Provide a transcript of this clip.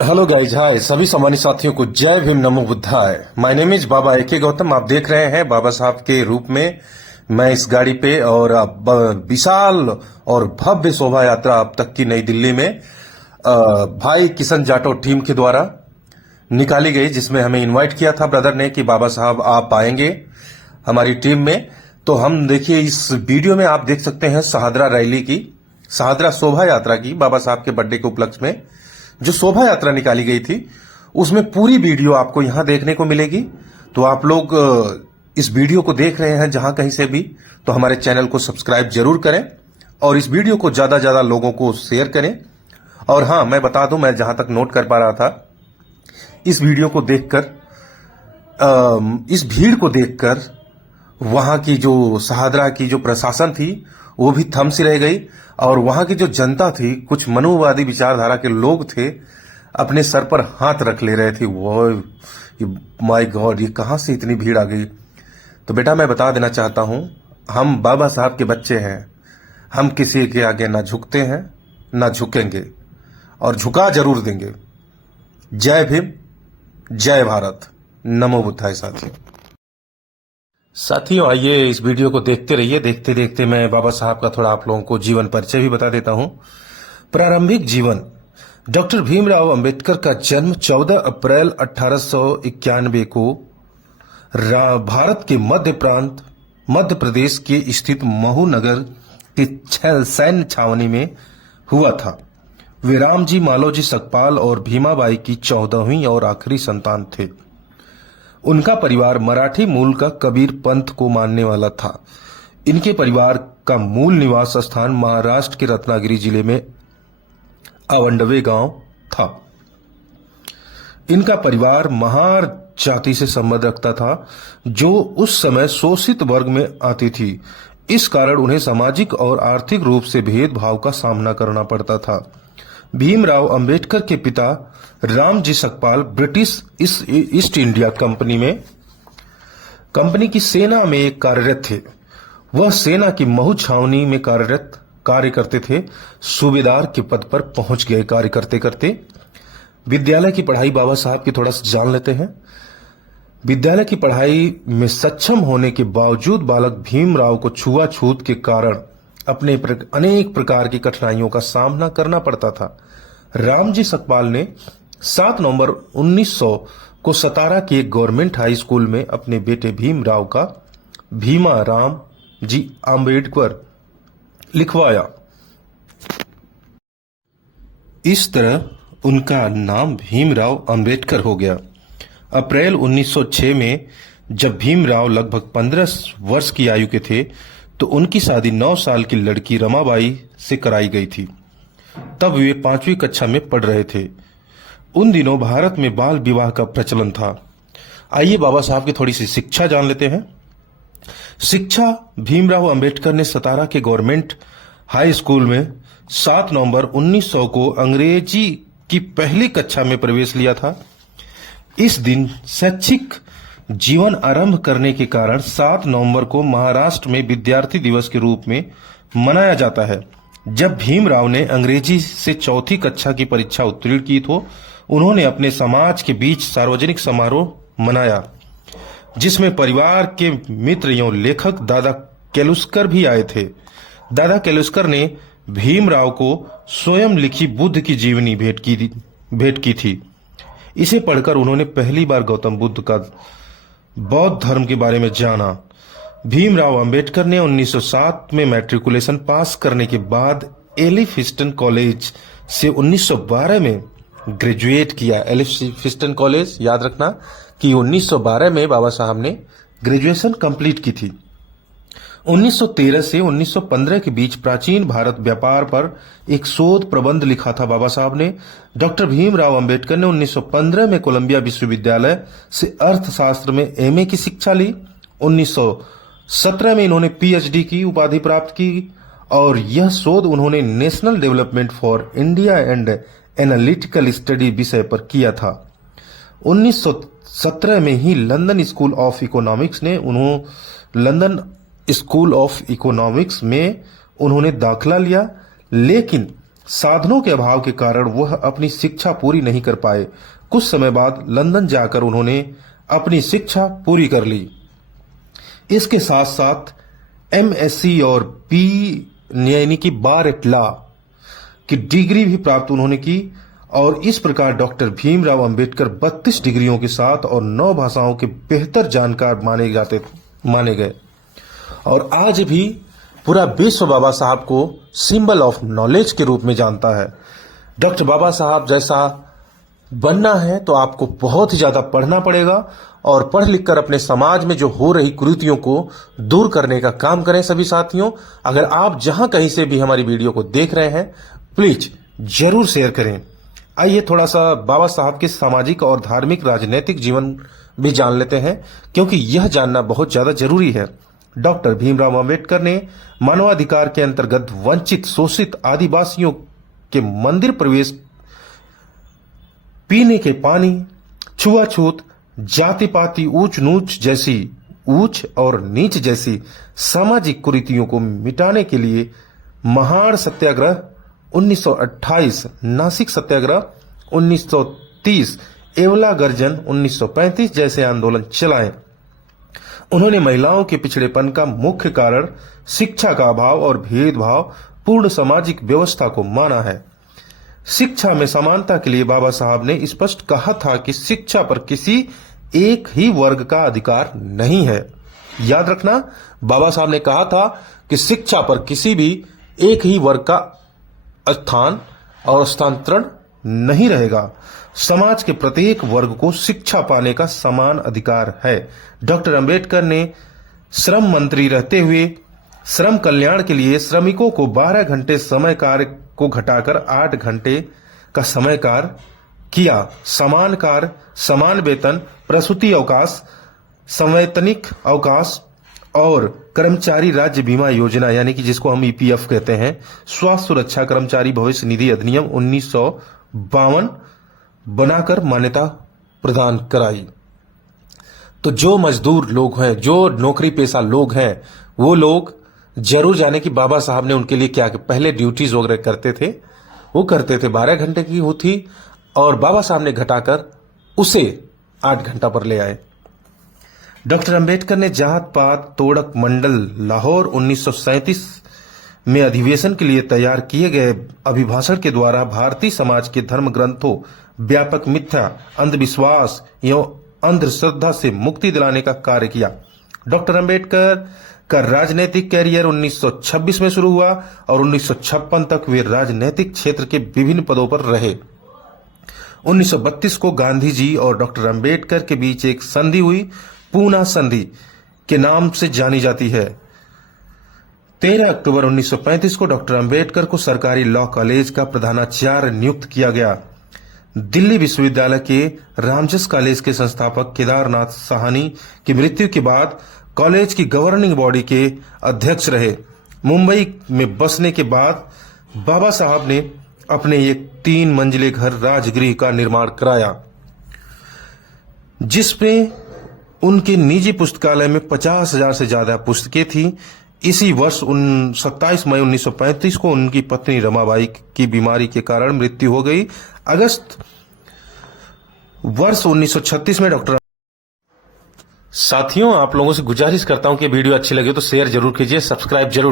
Hello guys, हाय सभी सामान्य साथियों को जय भीम, नमो बुद्धाय। माय नेम इज बाबा एके गौतम। आप देख रहे हैं बाबा साहब के रूप में मैं इस गाड़ी पे, और विशाल और भव्य शोभा यात्रा अब तक की नई दिल्ली में भाई किशन जाटव टीम के द्वारा निकाली गई, जिसमें हमें इनवाइट किया था ब्रदर ने कि बाबा साहब आप आएंगे हमारी टीम में। तो हम देखिए इस वीडियो में आप देख सकते हैं शहादरा रैली की, शहादरा शोभा यात्रा की, बाबा साहब के बर्थडे के उपलक्ष्य में जो शोभा यात्रा निकाली गई थी, उसमें पूरी वीडियो आपको यहां देखने को मिलेगी। तो आप लोग इस वीडियो को देख रहे हैं जहां कहीं से भी, तो हमारे चैनल को सब्सक्राइब जरूर करें और इस वीडियो को ज्यादा ज्यादा लोगों को शेयर करें। और हाँ, मैं बता दूं, मैं जहां तक नोट कर पा रहा था, इस वीडियो को देखकर, इस भीड़ को देखकर वहां की जो शहादरा की जो प्रशासन थी वो भी थम सी रह गई, और वहां की जो जनता थी, कुछ मनुवादी विचारधारा के लोग थे, अपने सर पर हाथ रख ले रहे थे। वो माय गॉड, ये कहां से इतनी भीड़ आ गई। तो बेटा मैं बता देना चाहता हूं, हम बाबा साहब के बच्चे हैं, हम किसी के आगे ना झुकते हैं ना झुकेंगे, और झुका जरूर देंगे। जय भीम, जय भारत, नमो बुद्धाय। साथियों आइए इस वीडियो को देखते रहिए। देखते देखते मैं बाबा साहब का थोड़ा आप लोगों को जीवन परिचय भी बता देता हूं। प्रारंभिक जीवन। डॉक्टर भीमराव अंबेडकर का जन्म 14 अप्रैल 1891 को भारत के मध्य प्रांत मध्य प्रदेश के स्थित महू नगर के सैन्य छावनी में हुआ था। वे रामजी मालोजी सकपाल और भीमाबाई की 14वीं और आखिरी संतान थे। उनका परिवार मराठी मूल का कबीर पंथ को मानने वाला था। इनके परिवार का मूल निवास स्थान महाराष्ट्र के रत्नागिरी जिले में आवंडवे गांव था। इनका परिवार महार जाति से संबंध रखता था, जो उस समय शोषित वर्ग में आती थी। इस कारण उन्हें सामाजिक और आर्थिक रूप से भेदभाव का सामना करना पड़ता था। भीमराव अंबेडकर के पिता Ramji Sakpal British east India company की सेना में कार्यरत थे। वह सेना की महू छावनी में कार्य करते थे। सूबेदार के पद पर पहुंच गए कार्य करते करते। विद्यालय की पढ़ाई बाबा साहब की थोड़ा सा जान लेते हैं। विद्यालय की पढ़ाई में सक्षम होने के बावजूद बालक भीमराव को छुआछूत के कारण अपने अनेक प्रकार की कठिनाइयों का सामना करना पड़ता था। रामजी सकपाल ने 7 नवंबर 1900 को सतारा के एक गवर्नमेंट हाई स्कूल में अपने बेटे भीमराव का भीमा राम जी आम्बेडकर लिखवाया। इस तरह उनका नाम भीमराव अंबेडकर हो गया। अप्रैल 1906 में जब भीमराव लगभग 15 वर्ष की आयु के थे, तो उनकी शादी 9 साल की लड़की रमाबाई से कराई गई थी। तब वे 5वीं कक्षा में पढ़ रहे थे। उन दिनों भारत में बाल विवाह का प्रचलन था। आइए बाबा साहब की थोड़ी सी शिक्षा जान लेते हैं। शिक्षा। भीमराव अंबेडकर ने सतारा के गवर्नमेंट हाई स्कूल में 7 नवंबर 1900 को अंग्रेजी की पहली कक्षा में प्रवेश लिया था। इस दिन शैक्षिक जीवन आरंभ करने के कारण 7 नवंबर को महाराष्ट्र में विद्यार्थी दिवस के रूप में मनाया जाता है। जब भीमराव ने अंग्रेजी से 4वीं कक्षा की परीक्षा उत्तीर्ण की, तो उन्होंने अपने समाज के बीच सार्वजनिक समारोह मनाया, जिसमें परिवार के मित्र एवं लेखक दादा केलुस्कर भी आए थे। दादा केलुस्कर ने भीमराव को स्वयं लिखी बुद्ध की जीवनी भेंट की थी। इसे पढ़कर उन्होंने पहली बार गौतम बुद्ध का बौद्ध धर्म के बारे में जाना। भीमराव अंबेडकर ने 1907 में मैट्रिकुलेशन पास करने के बाद एलिफिस्टन कॉलेज से 1912 में ग्रेजुएट किया। एलिफिस्टन कॉलेज याद रखना कि 1912 में बाबा साहब ने ग्रेजुएशन कंप्लीट की थी। 1913 से 1915 के बीच प्राचीन भारत व्यापार पर एक शोध प्रबंध लिखा था बाबा साहब ने। डॉक्टर भीमराव अंबेडकर ने 1915 में कोलंबिया विश्वविद्यालय से अर्थशास्त्र में एमए की शिक्षा ली। 1917 में इन्होंने पीएचडी की उपाधि प्राप्त की, और यह शोध उन्होंने national development for India and analytical study विषय पर किया था। 1917 में ही लंदन स्कूल ऑफ इकोनॉमिक्स में उन्होंने दाखिला लिया, लेकिन साधनों के अभाव के कारण वह अपनी शिक्षा पूरी नहीं कर पाए। कुछ समय बाद लंदन जाकर उन्होंने अपनी शिक्षा पूरी कर ली। इसके साथ साथ एमएससी और बी यानी कि बार एट लॉ की डिग्री भी प्राप्त उन्होंने की और इस प्रकार डॉक्टर भीमराव अंबेडकर 32 डिग्रियों के साथ और 9 भाषाओं के बेहतर जानकार माने गए और आज भी पूरा विश्व बाबा साहब को सिंबल ऑफ नॉलेज के रूप में जानता है। डॉक्टर बाबा साहब जैसा बनना है तो आपको बहुत ही ज्यादा पढ़ना पड़ेगा और पढ़ लिख कर अपने समाज में जो हो रही कुरीतियों को दूर करने का काम करें। सभी साथियों, अगर आप जहां कहीं से भी हमारी वीडियो को देख रहे हैं प्लीज जरूर शेयर करें। आइए थोड़ा सा बाबा साहब के सामाजिक और धार्मिक राजनीतिक जीवन भी जान लेते हैं, क्योंकि यह जानना बहुत ज्यादा जरूरी है। डॉक्टर भीमराव अंबेडकर ने मानवाधिकार के अंतर्गत वंचित शोषित आदिवासियों के मंदिर प्रवेश, पीने के पानी, छुआछूत, जाति पाति, ऊंच और नीच जैसी सामाजिक कुरीतियों को मिटाने के लिए महान सत्याग्रह 1928, नासिक सत्याग्रह 1930, एवला गर्जन 1935 जैसे आंदोलन चलाए। उन्होंने महिलाओं के पिछड़ेपन का मुख्य कारण शिक्षा का अभाव और भेदभाव पूर्ण सामाजिक व्यवस्था को माना है। शिक्षा में समानता के लिए बाबा साहब ने स्पष्ट कहा था कि शिक्षा पर किसी एक ही वर्ग का अधिकार नहीं है। याद रखना, बाबा साहब ने कहा था कि शिक्षा पर किसी भी एक ही वर्ग का स्थान और स्थानांतरण नहीं रहेगा। समाज के प्रत्येक वर्ग को शिक्षा पाने का समान अधिकार है। डॉक्टर अंबेडकर ने श्रम मंत्री रहते हुए श्रम कल्याण के लिए श्रमिकों को 12 घंटे समय कार्य को घटाकर 8 घंटे का समय कार्य किया। समान कार्य, समान वेतन, प्रसूति अवकाश, संवैतनिक अवकाश और कर्मचारी राज्य बीमा योजना यानी कि जिसको हम ईपीएफ कहते हैं, स्वास्थ्य सुरक्षा कर्मचारी भविष्य निधि अधिनियम 1952 बनाकर मान्यता प्रदान कराई। तो जो मजदूर लोग हैं, जो नौकरी पेशा लोग हैं, वो लोग जरूर जाने कि बाबा साहब ने उनके लिए क्या, पहले ड्यूटीज वगैरह करते थे, वो करते थे 12 घंटे की होती और बाबा साहब ने घटाकर उसे 8 घंटा पर ले आए। डॉक्टर अंबेडकर ने जात पात तोड़क मंडल लाहौर 1937 में अधिवेशन के लिए तैयार किए गए अभिभाषण के द्वारा भारतीय समाज के धर्म ग्रंथों, व्यापक मिथ्या, अंधविश्वास एवं अंधश्रद्धा से मुक्ति दिलाने का कार्य किया। डॉक्टर अंबेडकर का राजनीतिक कैरियर 1926 में शुरू हुआ और 1956 तक वे राजनीतिक क्षेत्र के विभिन्न पदों पर रहे। 1932 को गांधी जी और डॉक्टर अंबेडकर के बीच एक संधि हुई, पूना संधि के नाम से जानी जाती है। 13 अक्टूबर 1935 को डॉक्टर अंबेडकर को सरकारी लॉ कॉलेज का प्रधानाचार्य नियुक्त किया गया। दिल्ली विश्वविद्यालय के रामजस कॉलेज के संस्थापक केदारनाथ साहनी की मृत्यु के बाद कॉलेज की गवर्निंग बॉडी के अध्यक्ष रहे। मुंबई में बसने के बाद बाबा साहब ने अपने एक 3 मंजिले घर राजगृह का निर्माण कराया, जिसमें उनके निजी पुस्तकालय में 50,000 से ज्यादा पुस्तकें थी। इसी वर्ष 27 मई 1935 को उनकी पत्नी रमाबाई की बीमारी के कारण मृत्यु हो गई। अगस्त वर्ष 1936 में डॉक्टर साथियों, आप लोगों से गुजारिश करता हूं कि वीडियो अच्छी लगे तो शेयर जरूर कीजिए, सब्सक्राइब जरूर